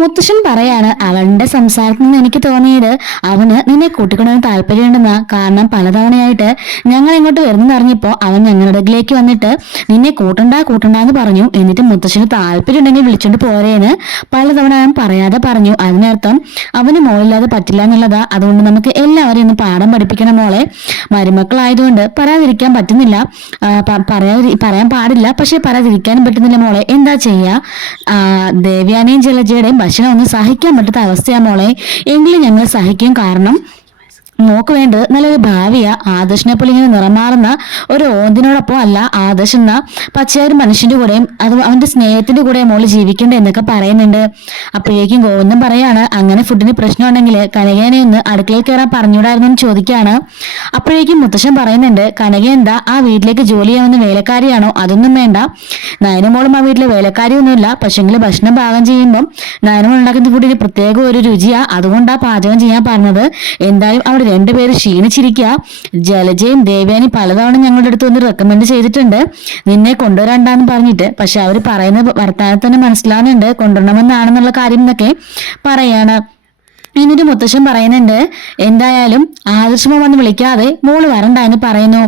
മുത്തശ്ശൻ പറയാണ്, അവന്റെ സംസാരത്തിൽ നിന്ന് എനിക്ക് തോന്നിയത് അവന് നിന്നെ കൂട്ടിക്കൊണ്ടുവരാൻ താല്പര്യമുണ്ടെന്നാ. കാരണം പലതവണയായിട്ട് ഞങ്ങൾ ഇങ്ങോട്ട് വരുന്നെന്ന് അറിഞ്ഞപ്പോ അവൻ ഞങ്ങളുടെ അടുക്കിലേക്ക് വന്നിട്ട് നിന്നെ കൂട്ടണ്ടെന്ന് പറഞ്ഞു. എന്നിട്ട് മുത്തശ്ശന് താല്പര്യം ഉണ്ടെങ്കിൽ വിളിച്ചോണ്ട് പോരേന്ന് പലതവണ അവൻ പറയാതെ പറഞ്ഞു. അതിനർത്ഥം അവന് മോളില്ലാതെ പറ്റില്ല എന്നുള്ളതാ. അതുകൊണ്ട് നമുക്ക് എല്ലാവരെയും ഒന്ന് പാഠം പഠിപ്പിക്കണം മോളെ. മരുമക്കളായതുകൊണ്ട് പറയാതിരിക്കാൻ പറ്റുന്നില്ല, പറയാൻ പാടില്ല, പക്ഷെ പറയാതിരിക്കാനും പറ്റുന്നില്ല മോളെ. എന്താ ചെയ്യാ? ദേവ്യാനിയും ജലജയുടെയും ഭക്ഷണം ഒന്നും സഹിക്കാൻ പറ്റാത്ത അവസ്ഥയാ മോളെ. എങ്കിലും ഞങ്ങൾ സഹിക്കും. കാരണം മോക്ക് വേണ്ടത് നല്ലൊരു ഭാവിയാ. ആദർശിനെ പോലെ ഇങ്ങനെ നിറമാറുന്ന ഒരു ഓന്തിനോടൊപ്പം അല്ല, ആദർശ് എന്ന പച്ചയായ മനുഷ്യന്റെ കൂടെയും അത് അവന്റെ സ്നേഹത്തിന്റെ കൂടെ മോള് ജീവിക്കണ്ടേ എന്നൊക്കെ പറയുന്നുണ്ട്. അപ്പോഴേക്കും ഗോവിന്ദൻ പറയാണ്, അങ്ങനെ ഫുഡിന് പ്രശ്നം ഉണ്ടെങ്കിൽ കനകേനെ ഒന്ന് അടുക്കളയിൽ കയറാൻ പറഞ്ഞൂടായിരുന്നു എന്ന് ചോദിക്കുകയാണ്. അപ്പോഴേക്കും മുത്തശ്ശൻ പറയുന്നുണ്ട്, കനക എന്താ ആ വീട്ടിലേക്ക് ജോലി ചെയ്യാവുന്ന വേലക്കാരിയാണോ? അതൊന്നും വേണ്ട. നയനമോളും ആ വീട്ടിലെ വേലക്കാരിയൊന്നുമില്ല. പക്ഷെങ്കിൽ ഭക്ഷണം പാകം ചെയ്യുമ്പം നയനമോൾ ഉണ്ടാക്കുന്ന ഫുഡിന് പ്രത്യേക ഒരു രുചിയാ. അതുകൊണ്ടാ പാചകം ചെയ്യാൻ പറഞ്ഞത്. എന്തായാലും അവിടെ രണ്ടുപേര് ക്ഷീണിച്ചിരിക്കുക. ജലജയും ദേവ്യാനി പലതവണ ഞങ്ങളുടെ അടുത്ത് ഒന്ന് റെക്കമെൻഡ് ചെയ്തിട്ടുണ്ട് നിന്നെ കൊണ്ടുവരണ്ടെന്ന് പറഞ്ഞിട്ട്. പക്ഷെ അവർ പറയുന്ന വർത്താനത്തന്നെ മനസ്സിലാവുന്നുണ്ട് കൊണ്ടുവരണമെന്നാണെന്നുള്ള കാര്യം എന്നൊക്കെ പറയാണ്. എന്നിട്ട് മുത്തശ്ശൻ പറയുന്നുണ്ട്, എന്തായാലും ആദർശമോ വന്ന് വിളിക്കാതെ മോള് വരണ്ട എന്ന് പറയുന്നു.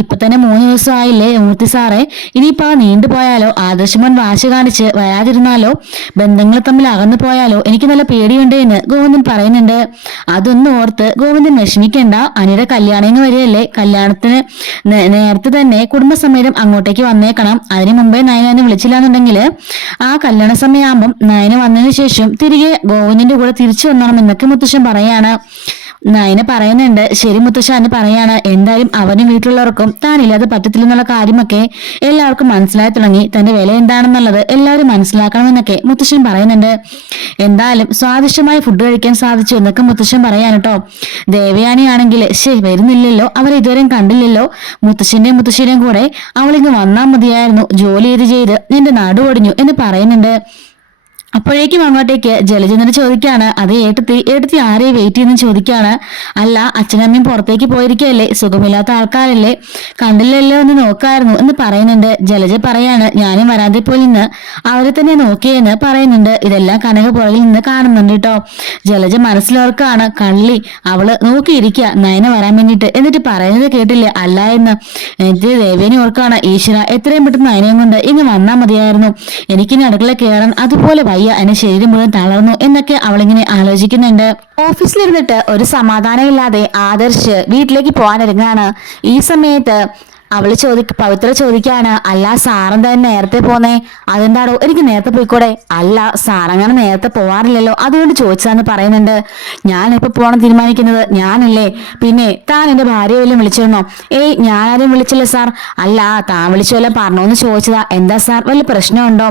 ഇപ്പൊ തന്നെ 3 ദിവസമായില്ലേ മൂർത്തി സാറേ, ഇനിയിപ്പോ നീണ്ടു പോയാലോ, ആദർശമോൻ വാശി കാണിച്ച് വരാതിരുന്നാലോ, ബന്ധങ്ങൾ തമ്മിൽ അകന്നു പോയാലോ, എനിക്ക് നല്ല പേടിയുണ്ട് എന്ന് ഗോവിന്ദൻ പറയുന്നുണ്ട്. അതൊന്നും ഓർത്ത് ഗോവിന്ദൻ വിഷമിക്കണ്ട. അനിയുടെ കല്യാണം വരികയല്ലേ, കല്യാണത്തിന് നേരത്തെ തന്നെ കുടുംബസമേതം അങ്ങോട്ടേക്ക് വന്നേക്കണം. അതിനു മുമ്പേ നയനെ വിളിച്ചില്ല എന്നുണ്ടെങ്കിൽ ആ കല്യാണ സമയമാകുമ്പം നയന വന്നതിന് ശേഷം തിരികെ ഗോവിന്ദന്റെ കൂടെ തിരിച്ചു എന്നൊക്കെ മുത്തശ്ശൻ പറയാണ്. നയന പറയുന്നുണ്ട്, ശരി മുത്തശ്ശാന് പറയാണ്. എന്തായാലും അവനും വീട്ടിലുള്ളവർക്കും താനില്ലാതെ പറ്റത്തില്ലെന്നുള്ള കാര്യമൊക്കെ എല്ലാവർക്കും മനസ്സിലായി തുടങ്ങി. തന്റെ വില എന്താണെന്നുള്ളത് എല്ലാവരും മനസ്സിലാക്കണമെന്നൊക്കെ മുത്തശ്ശൻ പറയുന്നുണ്ട്. എന്തായാലും സ്വാദിഷ്ടമായി ഫുഡ് കഴിക്കാൻ സാധിച്ചു എന്നൊക്കെ മുത്തശ്ശൻ പറയാൻ കേട്ടോ. ദേവയാനിയാണെങ്കിൽ വരുന്നില്ലല്ലോ, അവരെ ഇതുവരെയും കണ്ടില്ലല്ലോ. മുത്തശ്ശന്റെയും കൂടെ അവളിങ്ങ് വന്നാൽ മതിയായിരുന്നു, ജോലി ചെയ്ത് നിന്റെ നാട് ഒടിഞ്ഞു എന്ന് പറയുന്നുണ്ട്. അപ്പോഴേക്കും അങ്ങോട്ടേക്ക് ജലജ ചോദിക്കാണ്, അത് ഏട്ടത്തി ആരെയും വെയിറ്റ് ചെയ്യുന്ന ചോദിക്കാണ്. അല്ല, അച്ഛനമ്മയും പുറത്തേക്ക് പോയിരിക്കല്ലേ, സുഖമില്ലാത്ത ആൾക്കാരല്ലേ, കണ്ടില്ലല്ലോ എന്ന് നോക്കായിരുന്നു എന്ന് പറയുന്നുണ്ട്. ജലജ പറയാണ്, ഞാനും വരാതെ പോയി നിന്ന് അവരെ തന്നെ നോക്കിയെന്ന് പറയുന്നുണ്ട്. ഇതെല്ലാം കനക പുറകിൽ നിന്ന് കാണുന്നുണ്ട് കേട്ടോ. ജലജ മനസ്സിലോർക്കാണ്, കള്ളി അവള് നോക്കിയിരിക്കുക നയന വരാൻ വേണ്ടിയിട്ട്. എന്നിട്ട് പറയുന്നത് കേട്ടില്ലേ അല്ല എന്ന്. എന്നിട്ട് ദേവേനെ ഓർക്കാണ്, ഈശ്വര എത്രയും പെട്ടെന്ന് നയനയും കൊണ്ട് ഇങ്ങ് വന്നാൽ മതിയായിരുന്നു, എനിക്കിനി അടുക്കള കയറാൻ അതുപോലെ വയ്യ, എന്റെ ശരീരം മുഴുവൻ തളർന്നു എന്നൊക്കെ അവളിങ്ങനെ ആലോചിക്കുന്നുണ്ട്. ഓഫീസിലിരുന്നിട്ട് ഒരു സമാധാനമില്ലാതെ ആദർശ് വീട്ടിലേക്ക് പോകാനിരുന്നാണ്. ഈ സമയത്ത് പവിത്ര ചോദിക്കാണ്, അല്ല സാറെന്താ നേരത്തെ പോന്നേ? അതെന്താടോ, എനിക്ക് നേരത്തെ പോയിക്കൂടെ? അല്ല സാറങ്ങനെ നേരത്തെ പോവാറില്ലല്ലോ, അതുകൊണ്ട് ചോദിച്ചതെന്ന് പറയുന്നുണ്ട്. ഞാനിപ്പോ പോണം തീരുമാനിക്കുന്നത് ഞാനല്ലേ, പിന്നെ താൻ എന്റെ ഭാര്യ വല്ലതും വിളിച്ചിരുന്നോ? ഏയ് ഞാനാരും വിളിച്ചില്ല സാർ. അല്ല താൻ വിളിച്ചല്ലോ പറഞ്ഞോന്ന് ചോദിച്ചതാ. എന്താ സാർ വല്ല പ്രശ്നമുണ്ടോ?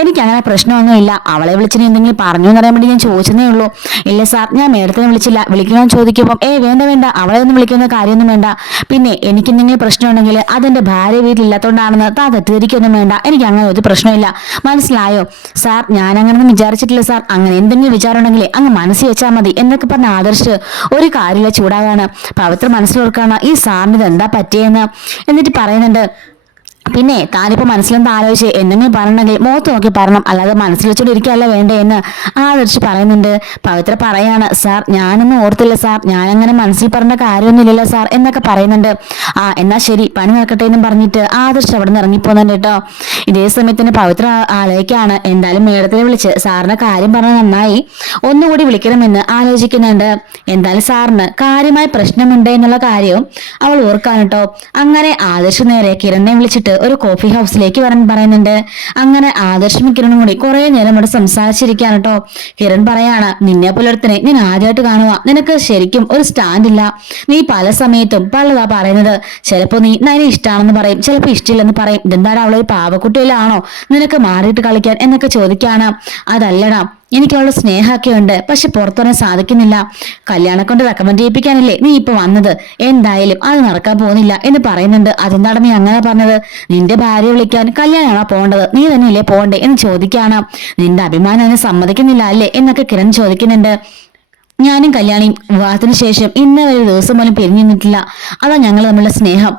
എനിക്ക് അങ്ങനെ പ്രശ്നമൊന്നുമില്ല, അവളെ വിളിച്ചിന് എന്തെങ്കിലും പറഞ്ഞു എന്നറിയാൻ വേണ്ടി ഞാൻ ചോദിച്ചതേ ഉള്ളൂ. ഇല്ല സാർ, ഞാൻ മേഡത്തിനെ വിളിച്ചില്ല. വിളിക്കണമെന്ന് ചോദിക്കുമ്പോൾ വേണ്ട അവളെ ഒന്നും വിളിക്കുന്ന കാര്യമൊന്നും വേണ്ട. പിന്നെ എനിക്ക് എന്തെങ്കിലും പ്രശ്നമുണ്ടെങ്കിൽ അതെന്റെ ഭാര്യ വീട്ടിലില്ലാത്തോണ്ടാണെന്ന് താൻ തെറ്റിദ്ധരിക്കൊന്നും വേണ്ട. എനിക്ക് അങ്ങനെ ഒരു പ്രശ്നമില്ല, മനസ്സിലായോ സാർ? ഞാൻ അങ്ങനൊന്നും വിചാരിച്ചിട്ടില്ല സാർ. അങ്ങനെ എന്തെങ്കിലും വിചാരം ഉണ്ടെങ്കിൽ അങ്ങ് മനസ്സിൽ വെച്ചാൽ മതി എന്നൊക്കെ പറഞ്ഞ ആദർശ് ഒരു കാര്യമില്ല ചൂടാകാണ്. പവിത്ര മനസ്സിലോർക്കാണ്, ഈ സാറിന് ഇത് എന്താ പറ്റിയെന്ന്. എന്നിട്ട് പറയുന്നുണ്ട്, പിന്നെ താനിപ്പോ മനസ്സിലെന്താ ആലോചിച്ച് എന്തെങ്കിലും പറഞ്ഞെങ്കിൽ മുഖത്ത് നോക്കി പറയണം, അല്ലാതെ മനസ്സിൽ വെച്ചോണ്ടിരിക്കുകയല്ല വേണ്ടേ എന്ന് ആദർശ് പറയുന്നുണ്ട്. പവിത്ര പറയാണ്, സാർ ഞാനൊന്നും ഓർത്തില്ല സാർ, ഞാനങ്ങനെ മനസ്സിൽ പറഞ്ഞ കാര്യമൊന്നുമില്ലല്ലോ സാർ എന്നൊക്കെ പറയുന്നുണ്ട്. എന്നാ ശരി പണി നടക്കട്ടെ എന്നും പറഞ്ഞിട്ട് ആദർശ് അവിടെ നിന്ന് ഇറങ്ങിപ്പോകുന്നുണ്ട് കേട്ടോ. ഇതേ സമയത്തിന് പവിത്ര ആലോചിക്കാണ്, എന്തായാലും മേഡത്തിനെ വിളിച്ച് സാറിന്റെ കാര്യം പറഞ്ഞ നന്നായി, ഒന്നുകൂടി വിളിക്കണമെന്ന് ആലോചിക്കുന്നുണ്ട്. എന്തായാലും സാറിന് കാര്യമായ പ്രശ്നമുണ്ട് എന്നുള്ള കാര്യവും അവൾ ഓർക്കാണ് കേട്ടോ. അങ്ങനെ ആദർശ് നേരെ കിരണിനെ വിളിച്ചിട്ട് ഒരു കോഫി ഹൗസിലേക്ക് വരാൻ പറയുന്നുണ്ട്. അങ്ങനെ ആദർശും കിരണും കൂടി കുറെ നേരം ഇവിടെ സംസാരിച്ചിരിക്കാണ് കേട്ടോ. കിരൺ പറയാണ്, നിന്നെ പോലൊരുത്തനെ ഞാൻ ആദ്യമായിട്ട് കാണുക, നിനക്ക് ശരിക്കും ഒരു സ്റ്റാൻഡ് ഇല്ല. നീ പല സമയത്തും പലതാ പറയുന്നത്. ചിലപ്പോ നീ നയനെ ഇഷ്ടമാണെന്ന് പറയും, ചിലപ്പോ ഇഷ്ടമില്ലെന്ന് പറയും. ഇതെന്താണ് അവളൊരു പാവക്കുട്ടിയിലാണോ നിനക്ക് മാറിയിട്ട് കളിക്കാൻ എന്നൊക്കെ ചോദിക്കാണ്. അതല്ലടാ, എനിക്ക് അവളുടെ സ്നേഹമൊക്കെ ഉണ്ട്, പക്ഷെ പുറത്തുവരാൻ സാധിക്കുന്നില്ല. കല്യാണം കൊണ്ട് റെക്കമെൻഡ് ചെയ്യിപ്പിക്കാനല്ലേ നീ ഇപ്പൊ വന്നത്, എന്തായാലും അത് നടക്കാൻ പോകുന്നില്ല എന്ന് പറയുന്നുണ്ട്. അതെന്താണ് നീ അങ്ങനെ പറഞ്ഞത്? നിന്റെ ഭാര്യ വിളിക്കാൻ കല്യാണമാണോ പോകേണ്ടത്? നീ തന്നെയല്ലേ പോകണ്ടേ എന്ന് ചോദിക്കാണ്. നിന്റെ അഭിമാനം അതിനെ സമ്മതിക്കുന്നില്ല അല്ലേ എന്നൊക്കെ കിരൺ ചോദിക്കുന്നുണ്ട്. ഞാനും കല്യാണിയും വിവാഹത്തിന് ശേഷം ഇന്ന ഒരു ദിവസം പോലും പിരിഞ്ഞു നിന്നിട്ടില്ല. അതാ ഞങ്ങൾ തമ്മിലുള്ള സ്നേഹം.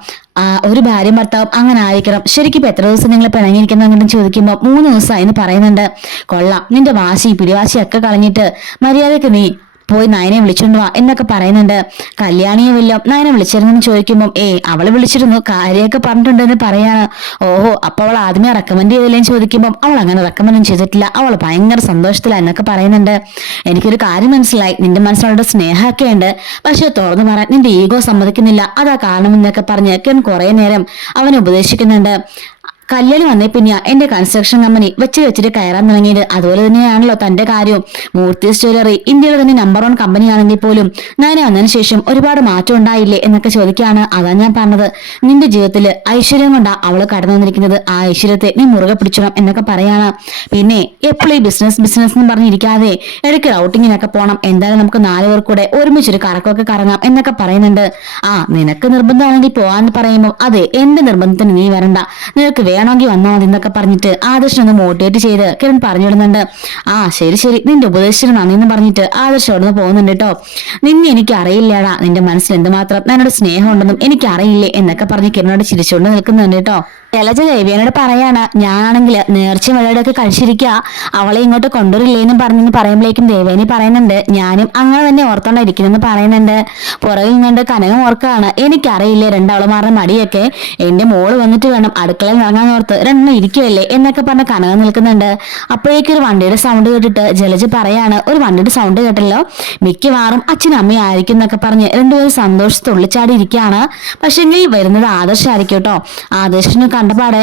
ഒരു ഭാര്യയും ഭർത്താവും അങ്ങനെ ആയിരിക്കണം. ശരിക്കും ഇപ്പൊ എത്ര ദിവസം നിങ്ങൾ പിണങ്ങിയിരിക്കുന്ന ചോദിക്കുമ്പോൾ 3 ദിവസമായി എന്ന് പറയുന്നുണ്ട്. കൊള്ളാം, നിന്റെ വാശി പിടിവാശിയൊക്കെ കളഞ്ഞിട്ട് മര്യാദക്ക് നീ പോയി നയനെ വിളിച്ചോണ്ട് വാ എന്നൊക്കെ പറയുന്നുണ്ട്. കല്യാണിയെ വല്ലതും നയനെ വിളിച്ചിരുന്നെന്ന് ചോദിക്കുമ്പോൾ അവള് വിളിച്ചിരുന്നു, കാര്യമൊക്കെ പറഞ്ഞിട്ടുണ്ടെന്ന് പറയാണ്. ഓഹോ, അപ്പൊ അവൾ ആദ്യമേ റെക്കമെൻഡ് ചെയ്തില്ലേന്ന് ചോദിക്കുമ്പോൾ അവൾ അങ്ങനെ റെക്കമെൻഡും ചെയ്തിട്ടില്ല, അവൾ ഭയങ്കര സന്തോഷത്തിലാണ് എന്നൊക്കെ പറയുന്നുണ്ട്. എനിക്കൊരു കാര്യം മനസ്സിലായി, നിന്റെ മനസ്സിലുള്ള സ്നേഹമൊക്കെ ഉണ്ട്, പക്ഷെ തുറന്നു പറയാൻ നിന്റെ ഈഗോ സമ്മതിക്കുന്നില്ല, അതാ കാരണം എന്നൊക്കെ പറഞ്ഞ് കിരൺ കുറെ നേരം അവനെ ഉപദേശിക്കുന്നുണ്ട്. കല്യാണി വന്നേ പിന്നെ എന്റെ കൺസ്ട്രക്ഷൻ കമ്പനി വെച്ചിട്ട് കയറാൻ തുടങ്ങിയത്. അതുപോലെ തന്നെയാണല്ലോ തന്റെ കാര്യവും. മൂർത്തീസ് ജ്വല്ലറി ഇന്ത്യയിലെ തന്നെ നമ്പർ 1 കമ്പനിയാണെങ്കിൽ പോലും നയന വന്നതിന് ശേഷം ഒരുപാട് മാറ്റം ഉണ്ടായില്ലേ എന്നൊക്കെ ചോദിക്കുകയാണ്. അതാ ഞാൻ പറഞ്ഞത്, നിന്റെ ജീവിതത്തിൽ ഐശ്വര്യം കൊണ്ടാ അവള് കടന്നു വന്നിരിക്കുന്നത്, ആ ഐശ്വര്യത്തെ നീ മുറുകെ പിടിച്ചണം എന്നൊക്കെ പറയാണ്. പിന്നെ എപ്പോഴും ഈ ബിസിനസ് എന്ന് പറഞ്ഞിരിക്കാതെ ഇടയ്ക്ക് ഔട്ടിങ്ങിനൊക്കെ പോകണം, എന്തായാലും നമുക്ക് 4 പേർ കൂടെ ഒരുമിച്ചൊരു കറക്കമൊക്കെ കറങ്ങാം എന്നൊക്കെ പറയുന്നുണ്ട്. നിനക്ക് നിർബന്ധമാണെങ്കിൽ പോവാന്ന് പറയുമ്പോൾ അതെ, എന്റെ നിർബന്ധത്തിന് നീ വരണ്ട, നിനക്ക് വേണമെങ്കിൽ വന്നാൽ മതി എന്നൊക്കെ പറഞ്ഞിട്ട് ആദർശനൊന്ന് മോട്ടിവേറ്റ് ചെയ്ത് കിരൺ പറഞ്ഞിടുന്നുണ്ട്. ശരി ശരി, നിന്റെ ഉപദേശത്തിന് നന്ദി എന്ന് പറഞ്ഞിട്ട് ആദർശം അവിടെ നിന്ന് പോകുന്നുണ്ട് കേട്ടോ. നിന്നെ എനിക്ക് അറിയില്ലടാ, നിന്റെ മനസ്സിൽ എന്തുമാത്രം എന്നോട് സ്നേഹം ഉണ്ടെന്നും എനിക്ക് അറിയില്ലേ എന്നൊക്കെ പറഞ്ഞ് കിരണോട് ചിരിച്ചുകൊണ്ട് നിൽക്കുന്നുണ്ട് കേട്ടോ. ജലജ ദേവിയനോട് പറയാണ്, ഞാനാണെങ്കിൽ നേർച്ച വെള്ളയോടൊക്കെ കഴിച്ചിരിക്കുക, അവളെ ഇങ്ങോട്ട് കൊണ്ടുവരില്ലേന്ന് പറഞ്ഞെന്ന് പറയുമ്പോഴേക്കും ദേവേനി പറയുന്നുണ്ട്, ഞാനും അങ്ങനെ തന്നെ ഓർത്തോണ്ടിരിക്കുന്നെന്ന് പറയുന്നുണ്ട്. പുറകിൽ നിന്നുകൊണ്ട് കനകം ഓർക്കാണ്, എനിക്കറിയില്ലേ രണ്ടാളുമാരുടെ മടിയൊക്കെ, എന്റെ മോള് വന്നിട്ട് വേണം അടുക്കളയിൽ ഇറങ്ങാൻ ഓർത്ത് രണ്ടെണ്ണം ഇരിക്കുവല്ലേ എന്നൊക്കെ പറഞ്ഞ് കനകം നിൽക്കുന്നുണ്ട്. അപ്പോഴേക്കും ഒരു വണ്ടിയുടെ സൗണ്ട് കേട്ടിട്ട് ജലജ പറയാണ്, ഒരു വണ്ടിയുടെ സൗണ്ട് കേട്ടല്ലോ, മിക്കവാറും അച്ഛനും അമ്മയും ആയിരിക്കും എന്നൊക്കെ പറഞ്ഞ് രണ്ടുപേരും സന്തോഷത്തുള്ളിച്ചാടി ഇരിക്കുകയാണ്. പക്ഷെ എങ്കിൽ വരുന്നത് ആദർശമായിരിക്കും കേട്ടോ. ആദർശന് കണ്ടപാടെ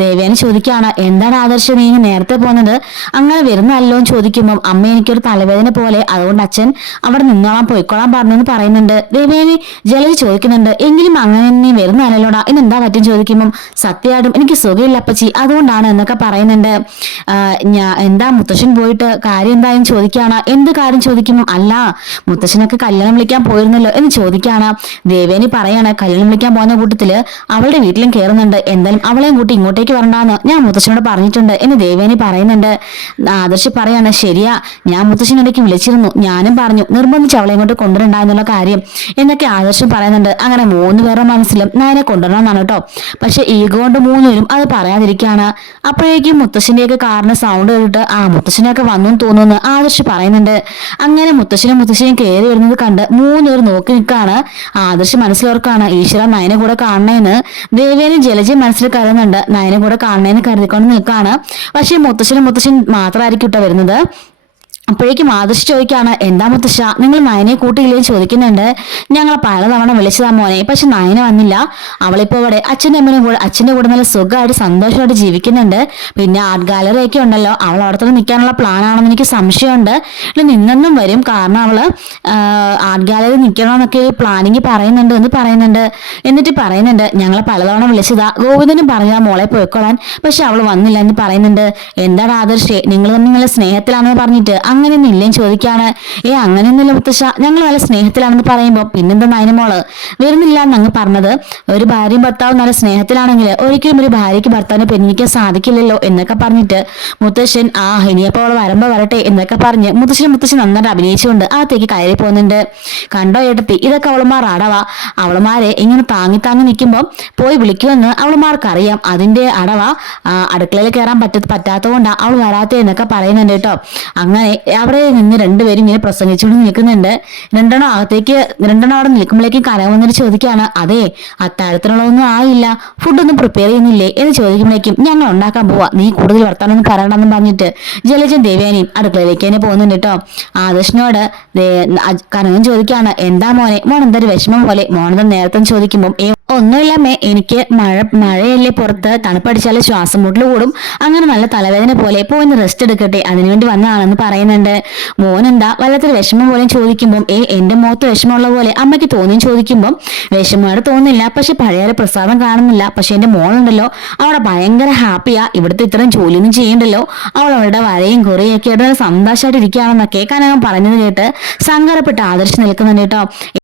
ദേവേനെ ചോദിക്കുകയാണ്, എന്താണ് ആദർശം നീ നേരത്തെ പോകുന്നത്, അങ്ങനെ വരുന്നല്ലോ എന്ന് ചോദിക്കുമ്പോൾ അമ്മ എനിക്കൊരു തലവേദന പോലെ, അതുകൊണ്ട് അച്ഛൻ അവിടെ നിന്നോളാൻ പോയിക്കോളാൻ പറഞ്ഞെന്ന് പറയുന്നുണ്ട്. ദേവേനെ ജലജ ചോദിക്കുന്നുണ്ട്, എങ്കിലും അങ്ങനെ നീ വരുന്നല്ലോടാ, ഇന്നെന്താ പറ്റും ചോദിക്കുമ്പോൾ സത്യമായിട്ടും എനിക്ക് സുഖമില്ല അപ്പച്ചി, അതുകൊണ്ടാണ് എന്നൊക്കെ പറയുന്നുണ്ട്. എന്താ മുത്തശ്ശൻ പോയിട്ട് കാര്യം എന്തായെന്ന് ചോദിക്കുകയാണ്. എന്ത് കാര്യം ചോദിക്കുമ്പോൾ അല്ല, മുത്തശ്ശനൊക്കെ കല്യാണം വിളിക്കാൻ പോയിരുന്നല്ലോ എന്ന് ചോദിക്കുകയാണ്. ദേവേനി പറയാണ്, കല്യാണം വിളിക്കാൻ പോകുന്ന കൂട്ടത്തില് അവളുടെ വീട്ടിലും കയറുന്നുണ്ട്, എന്തായാലും അവളെയും കൂട്ടി ഇങ്ങോട്ടേക്ക് വരണ്ടാന്ന് ഞാൻ മുത്തശ്ശനോട് പറഞ്ഞിട്ടുണ്ട് എന്ന് ദേവേനി പറയുന്നുണ്ട്. ആദർശ് പറയാണ്, ശരിയാ, ഞാൻ മുത്തശ്ശനിടയ്ക്ക് വിളിച്ചിരുന്നു, ഞാനും പറഞ്ഞു നിർബന്ധിച്ച് അവളെ ഇങ്ങോട്ട് കൊണ്ടുവരണ്ട എന്നുള്ള കാര്യം എന്നൊക്കെ ആദർശം പറയുന്നുണ്ട്. അങ്ങനെ 3 പേരുടെ മനസ്സിലും നയനെ കൊണ്ടുവരണമെന്നാണ് കേട്ടോ. പക്ഷെ ഈഗോ കൊണ്ട് 3 പേരും അത് പറയാതിരിക്കുകയാണ്. അപ്പോഴേക്കും മുത്തശ്ശന്റെയൊക്കെ കാറിന് സൗണ്ട് കേട്ടിട്ട് മുത്തശ്ശനൊക്കെ വന്നു തോന്നുന്നു ആദർശ് പറയുന്നുണ്ട്. അങ്ങനെ മുത്തശ്ശനും കയറി വരുന്നത് കണ്ട് 3 പേർ നോക്കി നിൽക്കാണ്. ആദർശ് മനസ്സിലോർക്കാണ്, ഈശ്വര നയനെ കൂടെ കാണണേന്ന്. ദേവേനും ജലജയും മനസ്സിൽ കരുതുന്നുണ്ട്, നയനെ കൂടെ കാണണേന്ന് കരുതിക്കൊണ്ട് നിൽക്കാണ്. പക്ഷെ മുത്തശ്ശൻ മാത്രമായിരിക്കും കേട്ടോ വരുന്നത്. അപ്പോഴേക്കും ആദർശ് ചോദിക്കാണ്, എന്താ മുത്തശ്ശ നിങ്ങൾ നയനെ കൂട്ടിയില്ലേ ചോദിക്കുന്നുണ്ട്. ഞങ്ങളെ പലതവണ വിളിച്ചതാ മോനെ, പക്ഷെ നയന വന്നില്ല, അവളിപ്പോ ഇവിടെ അച്ഛന്റെ കൂടെ നല്ല സുഖമായിട്ട് സന്തോഷമായിട്ട് ജീവിക്കുന്നുണ്ട്. പിന്നെ ആർട്ട് ഗാലറി ഒക്കെ ഉണ്ടല്ലോ, അവൾ അവിടെ തന്നെ നിൽക്കാനുള്ള പ്ലാൻ ആണെന്ന് എനിക്ക് സംശയമുണ്ട്. നിന്നെന്നും വരും, കാരണം അവള് ആർട്ട് ഗാലറി നിൽക്കണമെന്നൊക്കെ പ്ലാനിങ് പറയുന്നുണ്ട് എന്ന് പറയുന്നുണ്ട്. എന്നിട്ട് പറയുന്നുണ്ട്, ഞങ്ങളെ പലതവണ വിളിച്ചതാ, ഗോവിന്ദനും പറഞ്ഞാ മോളെ പോയിക്കോളാൻ, പക്ഷെ അവൾ വന്നില്ല എന്ന് പറയുന്നുണ്ട്. എന്താണ് ആദർശേ, നിങ്ങൾ തമ്മിൽ നിങ്ങളെ സ്നേഹത്തിലാണെന്ന് പറഞ്ഞിട്ട് അങ്ങനെയൊന്നും ഇല്ലേന്ന് ചോദിക്കാണ്. അങ്ങനെയൊന്നുമില്ല മുത്തശ്ശ, ഞങ്ങൾ നല്ല സ്നേഹത്തിലാണെന്ന് പറയുമ്പോൾ പിന്നെന്താ നയനമോള് വരുന്നില്ല എന്നങ്ങ് പറഞ്ഞത്. ഒരു ഭാര്യയും ഭർത്താവും നല്ല സ്നേഹത്തിലാണെങ്കിൽ ഒരിക്കലും ഒരു ഭാര്യയ്ക്ക് ഭർത്താവിനെ പിരിഞ്ഞിക്കാൻ സാധിക്കില്ലല്ലോ എന്നൊക്കെ പറഞ്ഞിട്ട് മുത്തശ്ശൻ ഇനിയപ്പോൾ അവള് വരുമ്പോ വരട്ടെ എന്നൊക്കെ പറഞ്ഞ് മുത്തശ്ശൻ നന്നായിട്ട് അഭിനയിച്ചുകൊണ്ട് അകത്തേക്ക് കയറി പോകുന്നുണ്ട്. കണ്ടോ ഏട്ടത്തി, ഇതൊക്കെ അവളുമാർ അടവാ, അവളുമാരെ ഇങ്ങനെ താങ്ങി നിൽക്കുമ്പോൾ പോയി വിളിക്കുമെന്ന് അവളുമാർക്ക് അറിയാം, അതിന്റെ അടവാ, അടുക്കളയിൽ കയറാൻ പറ്റാത്തതുകൊണ്ടാ അവൾ വരാത്തേ എന്നൊക്കെ പറയുന്നുണ്ട് കേട്ടോ. അങ്ങനെ അവിടെ നിന്ന് 2 പേരും ഇങ്ങനെ പ്രസംഗിച്ചുകൊണ്ട് നിൽക്കുന്നുണ്ട്. രണ്ടെണ്ണം അവിടെ നിൽക്കുമ്പോഴേക്കും കനകം വന്നിട്ട് ചോദിക്കുകയാണ്, അതെ അത്താഴത്തിനുള്ളതൊന്നും ആയില്ല, ഫുഡൊന്നും പ്രിപ്പയർ ചെയ്യുന്നില്ലേ എന്ന് ചോദിക്കുമ്പോഴേക്കും ഞങ്ങൾ ഉണ്ടാക്കാൻ പോവാ, നീ കൂടുതൽ വർത്താനൊന്നും പറയണമെന്ന് പറഞ്ഞിട്ട് ജലജൻ ദേവയാനിയും അടുക്കളയിലേക്ക് തന്നെ പോകുന്നുണ്ട് കേട്ടോ. ആദർശനോട് കനകം ചോദിക്കുകയാണ്, എന്താ മോൻ എന്തൊരു വിഷമം പോലെ, മോനെന്താ നേരത്തെ ചോദിക്കുമ്പോൾ ഒന്നുമില്ലമ്മേ, എനിക്ക് മഴയല്ലേ പുറത്ത്, തണുപ്പടിച്ചാൽ ശ്വാസം മുട്ടൽ കൂടും, അങ്ങനെ നല്ല തലവേദന പോലെ, പോയിന്ന് റെസ്റ്റ് എടുക്കട്ടെ, അതിനുവേണ്ടി വന്നതാണെന്ന് പറയുന്നുണ്ട്. മോനെന്താ വല്ലാത്തൊരു വിഷമം പോലെ ചോദിക്കുമ്പോൾ എന്റെ മുഖത്ത് വിഷമമുള്ള പോലെ അമ്മയ്ക്ക് തോന്നിയും ചോദിക്കുമ്പോൾ വിഷമമായിട്ട് തോന്നില്ല, പക്ഷെ പഴയ പ്രസാദം കാണുന്നില്ല, പക്ഷെ എന്റെ മോളുണ്ടല്ലോ അവിടെ ഭയങ്കര ഹാപ്പിയാ, ഇവിടുത്തെ ഇത്രയും ജോലിയൊന്നും ചെയ്യണ്ടല്ലോ, അവളുടെ വരയും കുറിയൊക്കെ ആയിട്ട് സന്തോഷമായിട്ട് ഇരിക്കുകയാണെന്നൊക്കെ കനകം പറഞ്ഞത് കേട്ട് സങ്കടപ്പെട്ട് ആദർശ് നിൽക്കുന്നുണ്ട് കേട്ടോ.